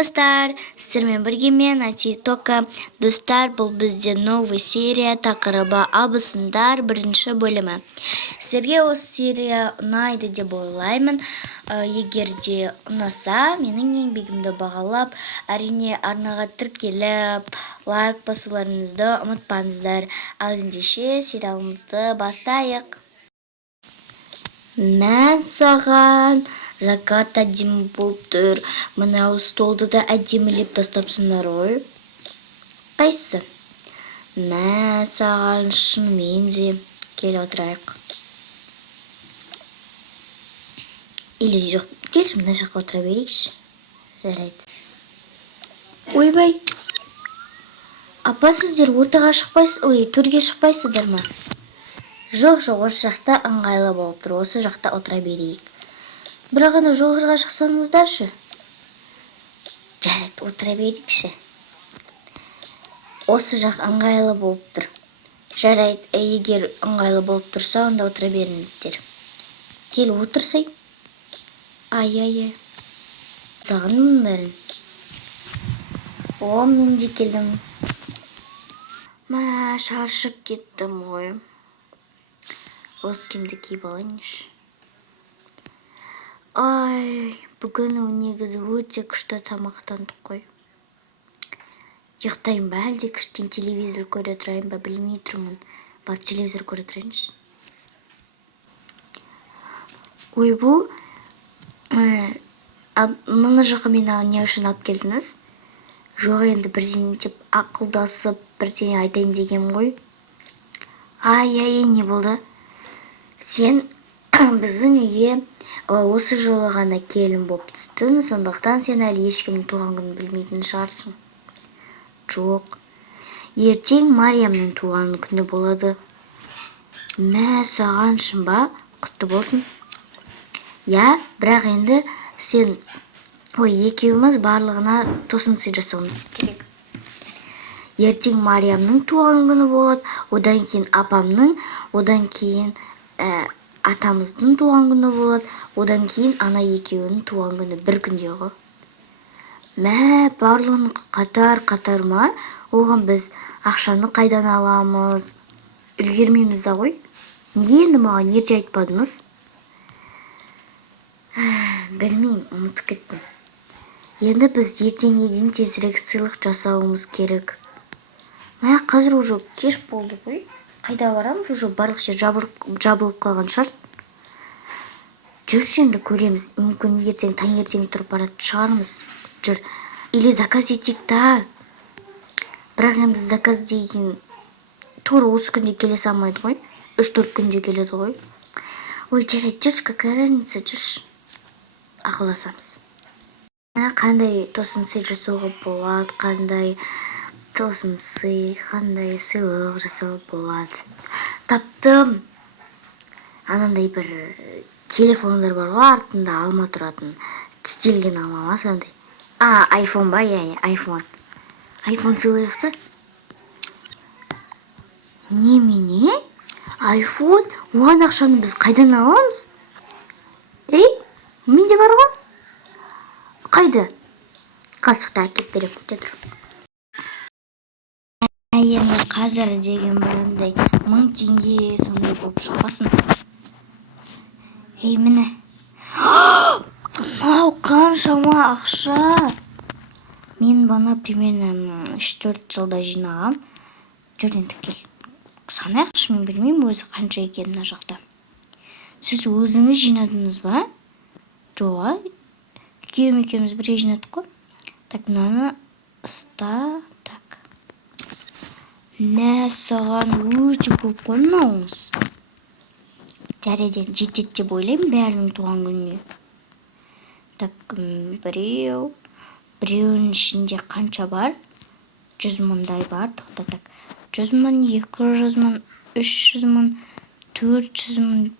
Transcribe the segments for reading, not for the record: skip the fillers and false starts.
достар, сіздермен бірге мен Атитока. Достар, бұл бізде новый серия, тақырыбы абысындар бірінші бөлімі. Сіздерге осы серия ұнайды деп ойлаймын. Егер де ұнаса, менің еңбегімді бағалап, әрине арнаға тіркеліп, лайк басуларыңызды ұмытпаңыздар. Ал ендеше сериалымызды бастайық. Мен саған закат әдемі болып тұр. Мынау столды да әдемілеп тастапсыңдар ғой. Қайсы? Мен саған шынымен де кел отырайық. Или жоқ, келші мына жаққа отыра берейікші. Жарайды. Ойбай. Апа, сіздер ортаға шықпайсыз, төрге шықпайсыздар ма? Жоқ, осы жақта ыңғайлы болып тұр. Осы жақта отыра берейік. Бірақ ана жоғарыға шықсаңыздаршы. Жарайды, отыра берейікші. Осы жақ ыңғайлы болып тұр. Жарайды, егер ыңғайлы болып тұрса, онда отыра беріңіздер. Кел, отырсай. Ай. Сағындым бәрін. О, мен де келдім. Шаршып кеттім ғой. Осы киімді киіп алайыншы. Ай, бүгін негізі өте күшті тамақтандық қой. Ұйықтайын ба, әлде кішкене телевизор көре тұрайын ба, білмей тұрмын. Барып телевизор көре тұрайыншы. Ой, бұл мына жаққа мені не үшін алып келдіңіз? Жоқ, енді бірдеңе деп ақылдасып, бірдеңе айтайын деген ғой. Ай, не болды? Сен біздің үйге осы жылы ғана келін болып түстің, сондықтан сен әлі ешкімнің туған күнін білмейтін шығарсың. Жоқ, ертең Мариямның туған күні болады. Саған шын ба? Құтты болсын. Я, бірақ енді сен екеуміз барлығына тосын сый жасауымыз керек. Ертең Мариямның туған күні болады, одан кейін апамның, одан кейін атамыздың туған күні болады, одан кейін ана екеуінің туған күні бір күнде ғой. Барлығын қатар ма? Оған біз ақшаны қайдан аламыз? Үлгермейміз да ғой. Неге енді маған ерте айтпадыңыз? Білмеймін, ұмытып кеттім. Енді біз ертеңге дейін тезірек сыйлық жасауымыз керек. Қазір уже кеш болды ғой. Қайда барамыз? Уже барлық жер жабылып қалған шарт. Жүрші енді көреміз. Мүмкін ертең таңертең тұрып баратын шығармыз. Жүр. Или заказ етейік та. Бірақ енді заказ деген тура осы күнде келе салмайды ғой. 3-4 күнде келеді ғой. Ой, жарайды, жүрші, какая разница, жүрші. Ақылдасамыз. Қандай тосын сый жасауға болады, қандай тосын сый, қандай сыйлық жасауға болады. Таптым. Анандай бір телефондар бар ғой, артында алма тұратын. Тістелген алма ма сондай. Айфон ба? Айфон. Айфон сыйлайықты. Немене? Айфон? Оған ақшаны біз қайдан аламыз? Менде бар ғой? Қайда? Қасықты әкеп беріп тұр. Енді қазір деген бірандай 1000 теңге сондай болып шықпасын. Міне. Мынау қаншама ақша. Мен бана примерно 3-4 жылда жинағам. Жүрден кел. Санайықшы, мен білмеймін өзі қанша екен мына жақта. Сіз өзіңіз жинадыңыз ба? Жоқ, екеуміз бірге жинадық қой. Так, мынаны ұста. Так. Саған өте көп қой мынауыңыз. Жарайды, жетеді деп ойлаймын бәрінің туған күніне. Так, біреуінің ішінде қанша бар? 100 мыңдай бар. Тоқта, так. 100 мың, 200 мың, 300 мың, 400 мың.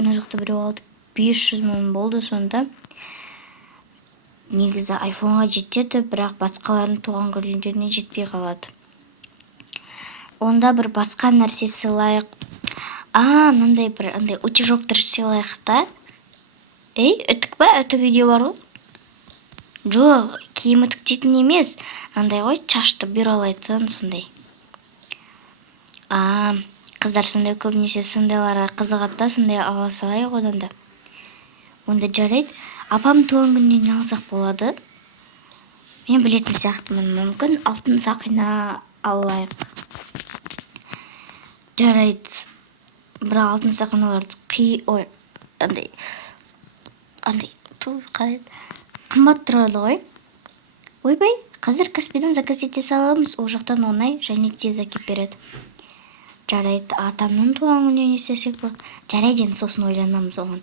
Мына жақта біреу алды. 500 мың болды сонда. Негізі айфонға жетеді, бірақ басқалардың туған күндеріне жетпей қалады. Онда бір басқа нәрсе сыйлайық. Мынандай бір утюжоктар сыйлайық та. Үтік па? Үтік үйде бар ғой. Жоқ, киім үтіктейтін емес, андай ғой, шашты бюролайтын сондай. Қыздар сондай көбінесе сондайларға қызығады да, сондай ала салайық одан да. Онда жарайды. Апам туған күніне не алсақ болады? Мен білетін сияқтымын, мүмкін алтын сақина алайық. Жарайды. Бірақ алтын сақиналарды андай қымбат тұрады ғой. Ойбай, қазір Каспийдан заказ ете саламыз, ол жақтан оңай және тез әкеп береді. Жарайды, атамның туған күніне не істесек болады? Жарайды, енді сосын ойланамыз оған.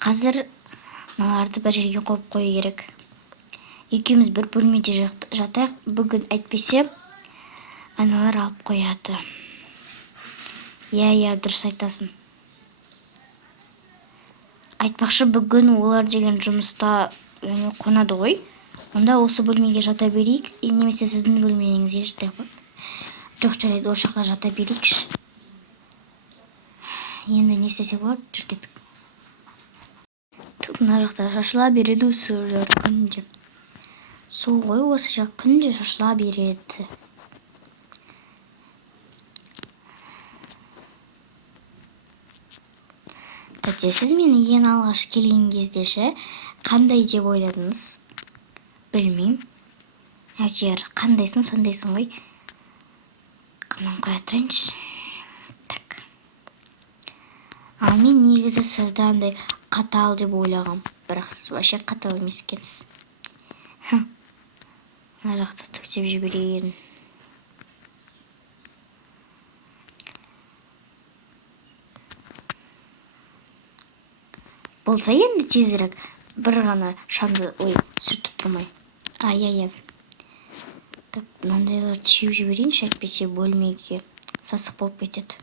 Қазір мыналарды бір жерге қойып қою керек. Екеуміз бір бөлмеде жатайық, бүгін әйтпесе аналар алып қояды. Иә, дұрыс айтасың. Айтпақшы, бүгін олар деген жұмыста қонады ғой. Онда осы бөлмеге жата берейік, немесе сіздің бөлмеңізге жатайық қой. Жоқ, жарайды, ол жаққа жата берейікші. Енді не істесек болады? Жүр кеттік. Мына жақта шашыла береді осы жақ күнде. Сол ғой, осы жақ күнде шашыла береді. Сіз мені ең алғаш келген кездеші қандай деп ойладыңыз? Білмеймін. Әйтеуір қандайсың, сондайсың ғой. Қынан қоя тұрайыншы. Так. Мен негізі сізді андай қатал деп ойлағам. Бірақ сіз вообще қатал емес екенсіз. Мына жақта түктеп жіберейін. Болса енді тезірек бір ғана шамды сүртіп тұрмай. Ай. Так, мынандайларды шеуіп жіберейінші, әйтпесе бөлмеге сасық болып кетеді.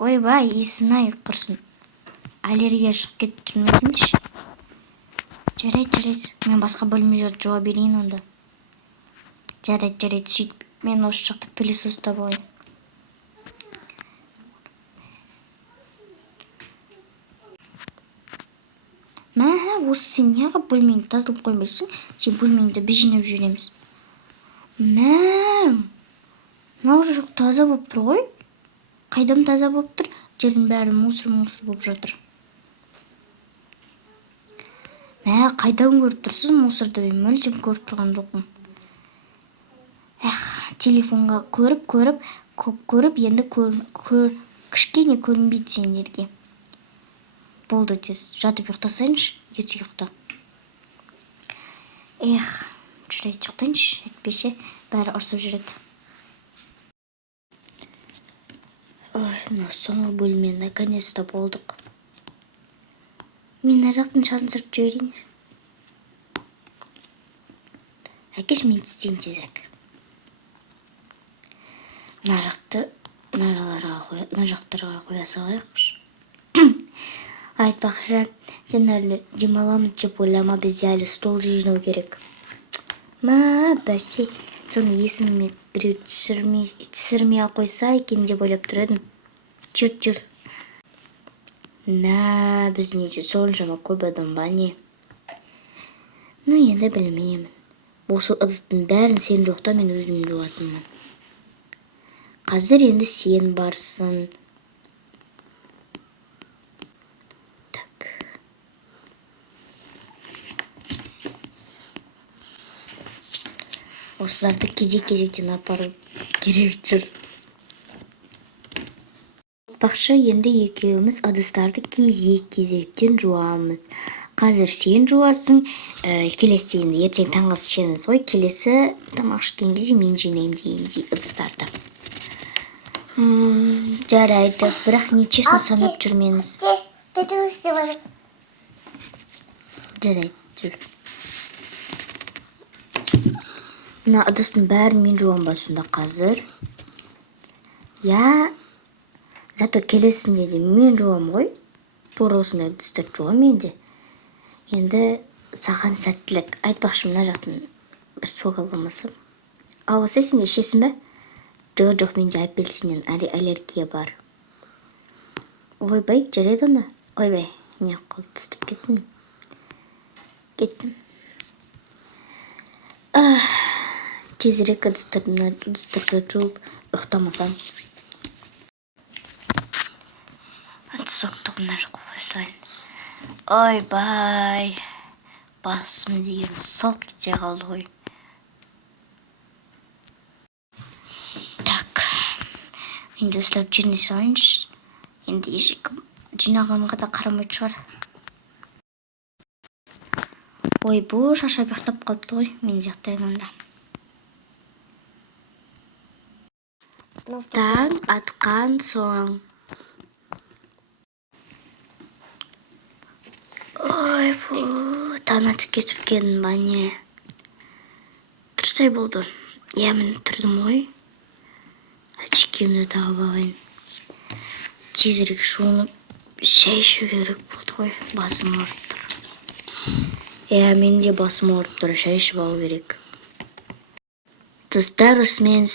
Ойбай, иісін-ай құрсын. Аллергия шығып кетіп жүрмесінші. Жарайды. Мен басқа бөлмелерді жуа берейін онда. Жарайды, сөйтіп. Мен осы жақта пылесос табайын. Осы сен неғып бөлмеңді тазалап қоймайсың? Сен бөлмеңді біз жинап жүреміз. Мынау жоқ таза болып тұр ғой. Қайдам таза болып тұр? Жердің бәрі мусор болып жатыр. Қайдан көріп тұрсыз мусорды? Мен мүлдем көріп тұрған жоқпын. Телефонға көріп, енді кішкене көрінбейді сендерге. Болды, тез жатып ұйықтасайыншы, ерте ұйықта. Жүрейді ұйықтайыншы, әйтпесе бәрі ұрсып жүреді. Соңғы бөлмен наконец-то болдық. Мен жақтың шарын сүріп жіберейін. Әкеш, мен істейін тезірек. Мына жақтарға қоя салайықшы. Айтпақшы, сен әлі демаламыз деп ойлама, бізде әлі стол жинау керек. Бәсе, соны есіме біреу түсірмей қойса екен деп ойлап тұр едім. Жүр. Біз неде соншама көп адам ба не? Енді білмеймін. Осы ыдыстың бәрін сен жоқта мен өзім жуатынмын. Қазір енді сен барсың. Осыларды кезек-кезектен апару керек жүр. Бақшы, енді екеуміз ыдыстарды кезек-кезектен жуамыз. Қазір сен жуасың, келесі енді ертең таңғы ас ішеміз ғой. Келесі тамақ ішкен кезде мен жинаймын дегендей ыдыстарды. Жарайды, бірақ нечесін санап жүрмеңіз. Жарайды, жүр. Мына ыдыстың бәрін мен жуам ба сонда қазір? Зато келесінде де мен жуам ғой. Тура осындай ыдыстарды жуам менде. Енді саған сәттілік. Айтпақшы, мына жақтың бір суық алмасы. Ауасы сенде ішесің бе? Жоқ, менде апельсиннен аллергия бар. Ойбай, жарайды онда. Ойбай, не қалды, істеп кеттім. Тезірек ыдыстарды жуып ұйықтамасам. Соқтығына қойсайын. Ойбай, басым деген сол кете қалды ғой. Так, енді осылап жеріне салайыншы. Енді ешек жинағанға да қарамайды шығар. Ой, бұл шашап ұйықтап қалыпты ғой, мен жақтайын онда. Таң атқан соң. Ой, бұл таң атып кетіп келдім ба не? Тұрсай болды. Иә, мен тұрдым ғой. Очкемді тағып алайын. Тезірек жуынып, шай ішу керек болды ғой. Басым ауырып тұр. Иә, мен де басым ауырып тұр, шай ішіп алу керек. Достар, осымен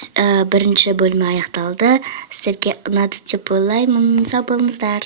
бірінші бөлімі аяқталды. Сіздерге ұнады деп ойлаймын. Сау болыңыздар.